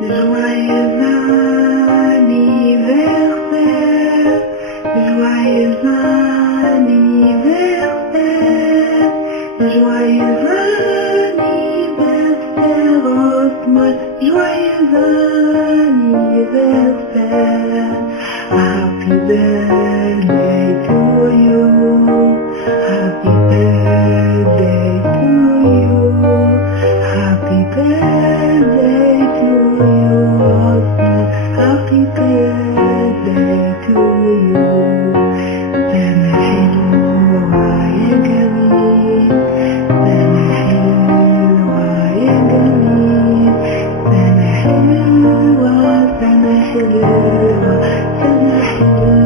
Joyeux anniversaire, joyeux anniversaire, joyeux anniversaire Osman, joyeux anniversaire. Happy birthday to you, happy birthday to you, happy birthday to you Osman, happy birthday to you. سنة حلوة يا جميل، سنة حلوة يا جميل، سنة حلوة، سنة حلوة، سنة حلوة.